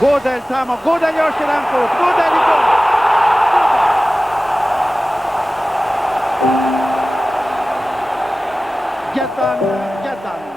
Gudelj tamo, Gudelj još jedan put, Gudelj i gol! Jedan.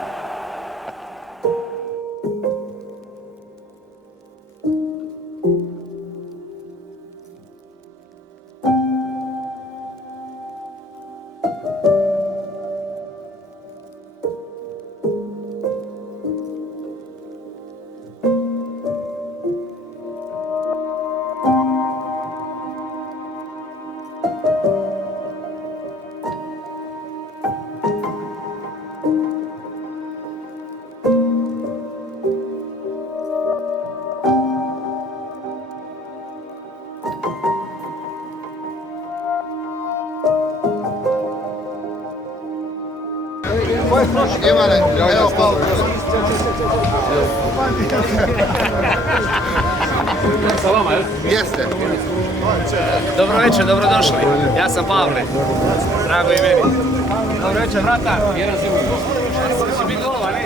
Ivane, evo Paul. Sa vama, jel? Jeste. Dobro večer, dobrodošli. Ja sam Pavle. Drago i meni. Dobro večer, vrata. Jedan zivu. Što si mi golova, ne?